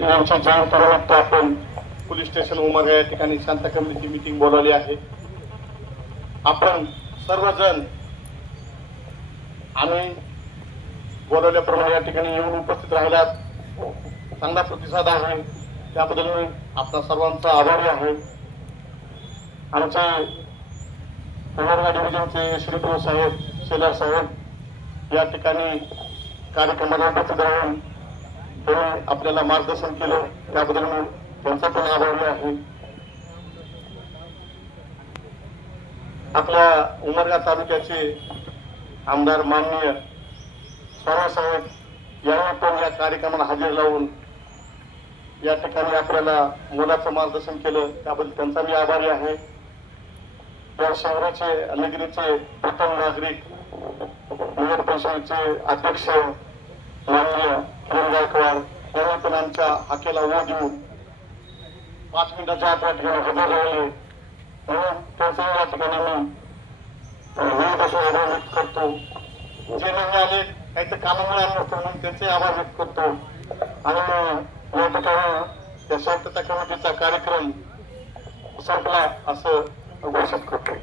यांच्या जयंतीनिमित्त आपण पोलीस स्टेशन उमरगा या ठिकाणी शांत कमिटीची मीटिंग बोलावली आहे। आपण सर्वजण आम्ही बोलवल्याप्रमाणे या ठिकाणी येऊन उपस्थित राहिलात, चांगला प्रतिसाद आहे, त्याबद्दल मी आपल्या सर्वांचा आभारी आहे। आमचे उमरगा डिव्हिजनचे श्रीप्रभू साहेब शेलार साहेब या ठिकाणी कार्यक्रमाला उपस्थित राहून त्यांनी आपल्याला मार्गदर्शन केलं, त्याबद्दल मी त्यांचा पण आभारी आहे। आपल्या उमरगा तालुक्याचे आमदार माननीय स्वरा साहेब यांनी पण या कार्यक्रमाला हजेरी लावून या ठिकाणी आपल्याला मोलाचं मार्गदर्शन केलं, त्याबद्दल त्यांचा मी आभारी आहे। या शहराचे नगरीचे प्रथम नागरिक नगर परिषदेचे अध्यक्ष माननीय किरण गायकवाड यांनी पण आमच्या हाकेला ओ देऊन 5 मिनिटाच्या आत या ठिकाणी हजर राहिले, म्हणून त्यांचा या ठिकाणी मी आभार व्यक्त करतो। जे नाही आले काहीतरी कामामुळे आले नसतं म्हणून त्यांचे आभार व्यक्त करतो आणि या ठिकाणी या शांतता कमिटीचा कार्यक्रम संपला असं घोषित करतो।